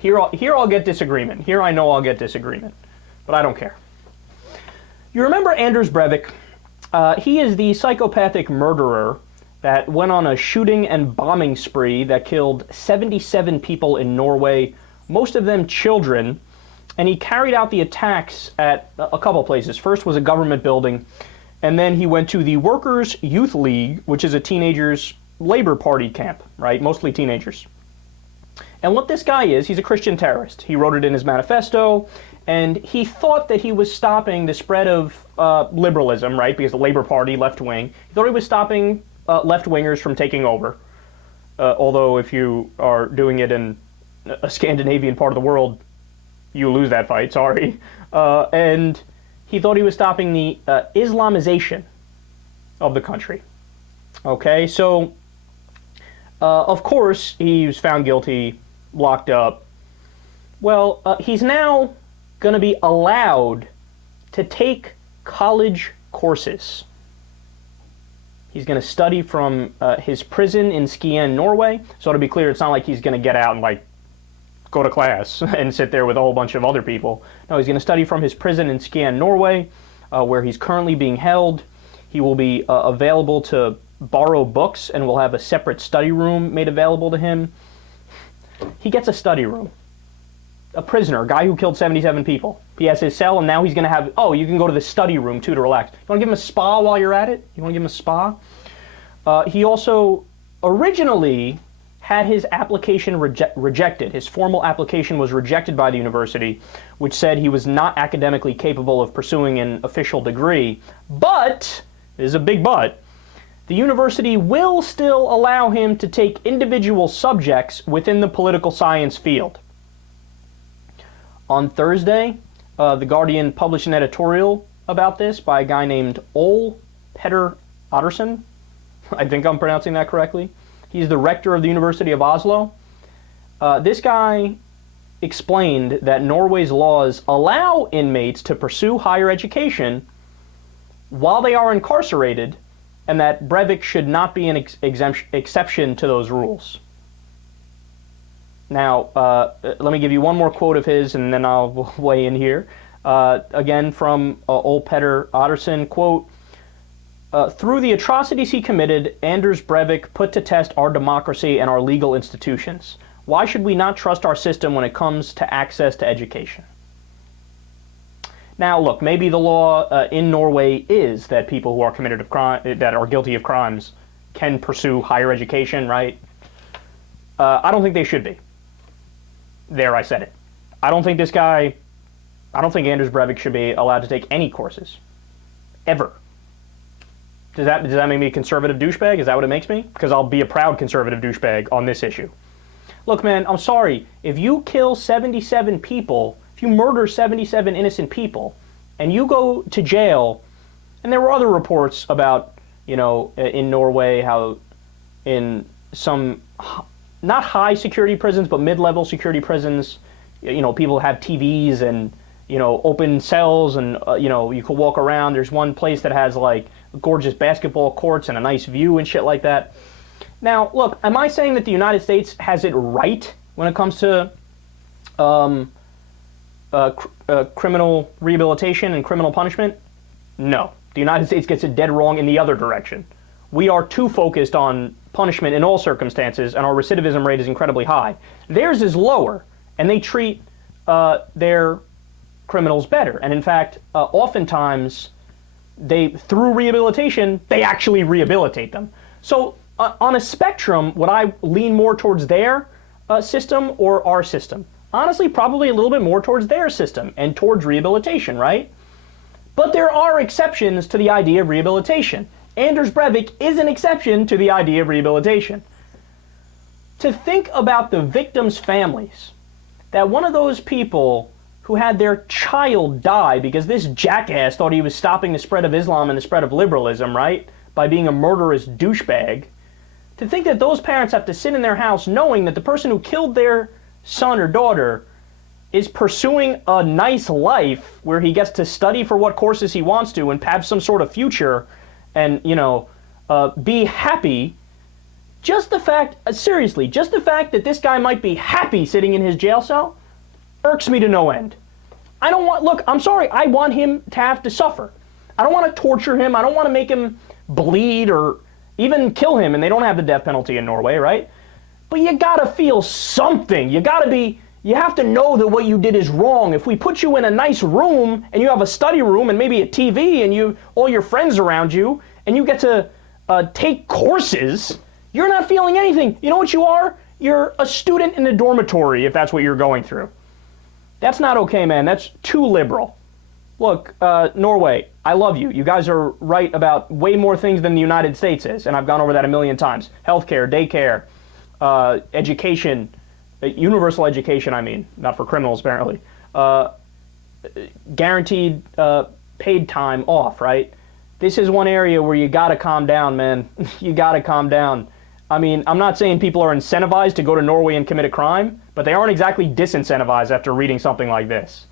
Here I'll get disagreement. Here I know I'll get disagreement, but I don't care. You remember Anders Breivik? He is the psychopathic murderer that went on a shooting and bombing spree that killed 77 people in Norway, most of them children, and he carried out the attacks at a couple places. First was a government building, and then he went to the Workers' Youth League, which is a teenagers' Labor Party camp, right? Mostly teenagers. And what this guy is, he's a Christian terrorist. He wrote it in his manifesto, and he thought that he was stopping the spread of liberalism, right? Because the Labor Party, left-wing. He thought he was stopping left-wingers from taking over. Although if you are doing it in a Scandinavian part of the world, you lose that fight, sorry. And he thought he was stopping the Islamization of the country. Okay, so of course he was found guilty, locked up. Well, he's now going to be allowed to take college courses. He's going to study from his prison in Skien, Norway. So to be clear, it's not like he's going to get out and like go to class and sit there with a whole bunch of other people. No, he's going to study from his prison in Skien, Norway, where he's currently being held. He will be available to borrow books and will have a separate study room made available to him. He gets a study room. A prisoner, a guy who killed 77 people. He has his cell, and now he's going to have, oh, you can go to the study room, too, to relax. You want to give him a spa while you're at it? You want to give him a spa? He also originally had his application rejected. His formal application was rejected by the university, which said he was not academically capable of pursuing an official degree. But, there's a big but, the university will still allow him to take individual subjects within the political science field. On Thursday, The Guardian published an editorial about this by a guy named Ole Petter Ottersen. I think I'm pronouncing that correctly. He's the rector of the University of Oslo. This guy explained that Norway's laws allow inmates to pursue higher education while they are incarcerated, and that Breivik should not be an exception to those rules. Now, let me give you one more quote of his, and then I'll weigh in here. Again, from Ole Petter Ottersen, quote, through the atrocities he committed, Anders Breivik put to test our democracy and our legal institutions. Why should we not trust our system when it comes to access to education? Now, look, maybe the law in Norway is that people who are committed of crime, that are guilty of crimes, can pursue higher education, right? I don't think they should be. There, I said it. I don't think this guy, I don't think Anders Breivik should be allowed to take any courses. Ever. Does that make me a conservative douchebag? Is that what it makes me? Because I'll be a proud conservative douchebag on this issue. Look, man, I'm sorry. If you kill 77 people, if you murder 77 innocent people, and you go to jail, and there were other reports about, you know, in Norway, how in some not high security prisons, but mid-level security prisons, you know, people have TVs and, you know, open cells and, you know, you can walk around. There's one place that has, like, gorgeous basketball courts and a nice view and shit like that. Now, look, am I saying that the United States has it right when it comes to criminal rehabilitation and criminal punishment? No. The United States gets it dead wrong in the other direction. We are too focused on punishment in all circumstances, and our recidivism rate is incredibly high. Theirs is lower, and they treat their criminals better. And in fact, oftentimes, through rehabilitation, they actually rehabilitate them. So on a spectrum, would I lean more towards their system or our system? Honestly, probably a little bit more towards their system and towards rehabilitation, right? But there are exceptions to the idea of rehabilitation. Anders Breivik is an exception to the idea of rehabilitation. To think about the victims' families, that one of those people who had their child die because this jackass thought he was stopping the spread of Islam and the spread of liberalism, right, by being a murderous douchebag, to think that those parents have to sit in their house knowing that the person who killed their son or daughter is pursuing a nice life where he gets to study for what courses he wants to and have some sort of future and, you know, be happy, Just the fact, seriously, just the fact that this guy might be happy sitting in his jail cell irks me to no end. I don't want, look, I'm sorry, I want him to have to suffer. I don't want to torture him. I don't want to make him bleed or even kill him, and they don't have the death penalty in Norway, right? But you gotta feel something. You have to know that what you did is wrong. If we put you in a nice room and you have a study room and maybe a TV and all your friends around you and you get to take courses, you're not feeling anything. You know what you are? You're a student in a dormitory if that's what you're going through. That's not okay, man. That's too liberal. Look, Norway, I love you. You guys are right about way more things than the United States is, and I've gone over that a million times. Healthcare, daycare, education, universal education, I mean, not for criminals apparently. Guaranteed paid time off, right? This is one area where you gotta calm down, man. You gotta calm down. I mean, I'm not saying people are incentivized to go to Norway and commit a crime, but they aren't exactly disincentivized after reading something like this.